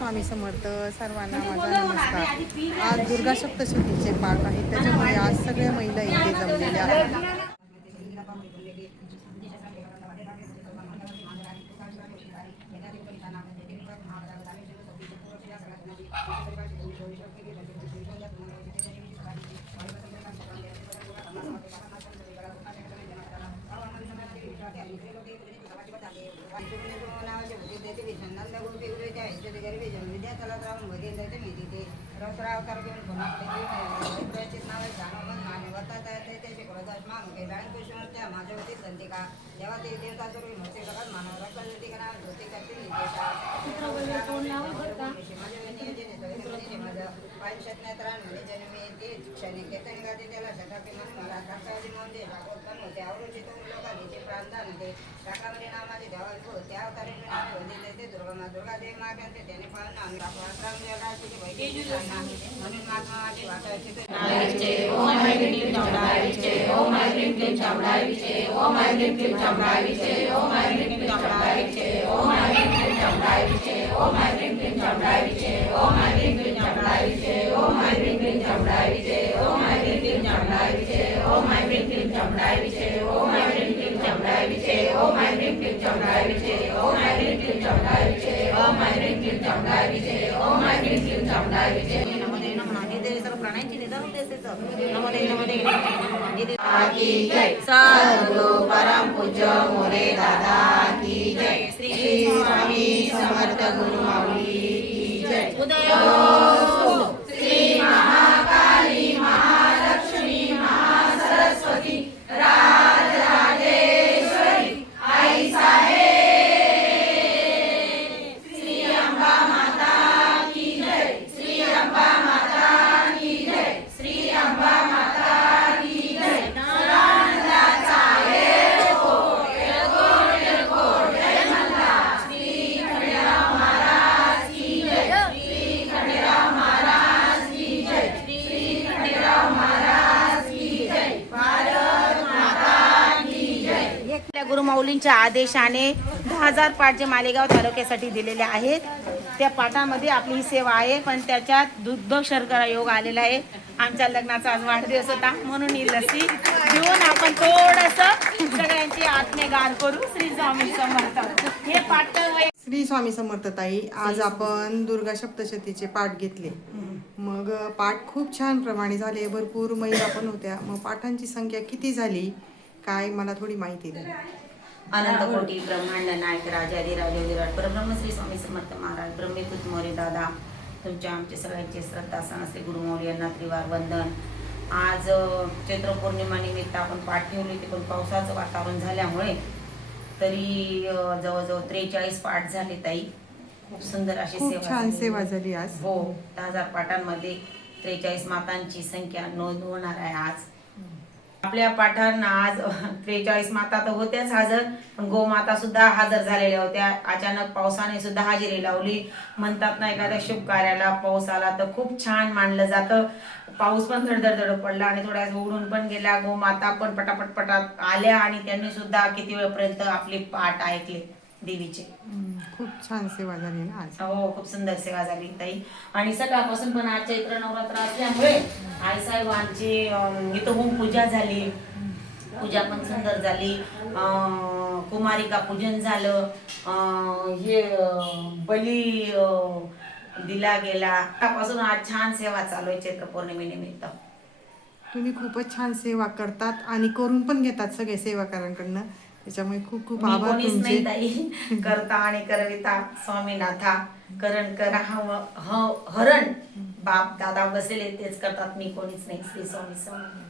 स्वामी समर्थ सर्वांना माझा नमस्कार। आज दुर्गा सप्तशतीचे पाठ आहे, त्याच्यामुळे आज सगळ्या महिला इथे जमलेल्या आहेत। सद्गुरु परम पूज्य मोरे दादा की जय। श्री स्वामी समर्थ गुरु माऊली की जय। उदयोस्तु श्री महाकाली महालक्ष्मी महासरस्वती राजराजेश्वरी आई साहेब। श्री अंबा माता की जय। श्री अंबा माता की जय। श्री अंबा माता की जय। गुरु माऊलींच्या आदेशाने 10,000 पाठ जे मालेगाव तालुक्यासाठी दिलेले आहेत, त्या पाठामध्ये आपली ही सेवा आहे। पण त्याच्यात दुग्ध शर्करा योग आलेला आहे। आमच्या लग्नाचा आज वाढदिवस होता, म्हणून ही लसी घेऊन आपण थोडंसं सगळ्यांची आत्मेगार करू। श्री स्वामी समर्थ। हे पाठ श्री स्वामी समर्थ ताई, आज आपण दुर्गा सप्तशतीचे पाठ घेतले। मग पाठ खूप छान प्रमाणे झाले, भरपूर महिला पण होत्या। मग पाठांची संख्या किती झाली काय मला थोडी माहिती द्या। अनंत कोटी ब्रह्मांड नायक राजाधिराज विराट परब्रह्म श्री स्वामी समर्थ महाराज ब्रह्मेकृत मोरे दादा, तुमच्या आमचे सगळ्यांचे श्रद्धास्थान असते गुरुमौली यांना त्रिवार वंदन। आज चैत्र पौर्णिमा निमित्त आपण पाठ ठेवले ते, पण पावसाचं वातावरण झाल्यामुळे तरी जवळजवळ 43 पाठ झाले ताई। खूप सुंदर अशी छान सेवा झाली आज। हो, 10,000 पाठांमध्ये 43 मातांची संख्या नोंद होणार आहे आज। आपल्या पाठांना आज 43 माता तर होत्याच हजर, पण गोमाता सुद्धा हजर झालेल्या होत्या। अचानक पावसाने सुद्धा हजेरी लावली। म्हणतात ना, एखाद्या शुभ कार्याला पाऊस आला तर खूप छान मानलं जातं। पाऊस पण धडधड पडला आणि थोड्या उडून पण गेल्या। गोमाता पण पटापट आल्या आणि त्यांनी सुद्धा किती वेळपर्यंत आपले पाठ ऐकले देवीचे। खूप छान सेवा झाली ना आज। हो, खूप सुंदर सेवा झाली ताई। आणि सकाळपासून पण आज चैत्र नवरात्र असल्यामुळे आई साहेबांची इथं होम पूजा झाली। पूजा पण सुंदर झाली। कुमारिका पूजन झालं। हे बली दिला गेला। त्यापासून आज छान सेवा चालू आहे चैत्र पौर्णिमेनिमित्त। तुम्ही खूपच छान सेवा करतात आणि करून पण घेतात सगळे सेवाकारांकडनं, त्याच्यामुळे खूप खूप आभार तुमचे। ताई करता आणि करविता स्वामीनाथा, करण करा हरण बाप दादा बसले तेच करतात, मी कोणीच नाही। श्री स्वामी समर्थ।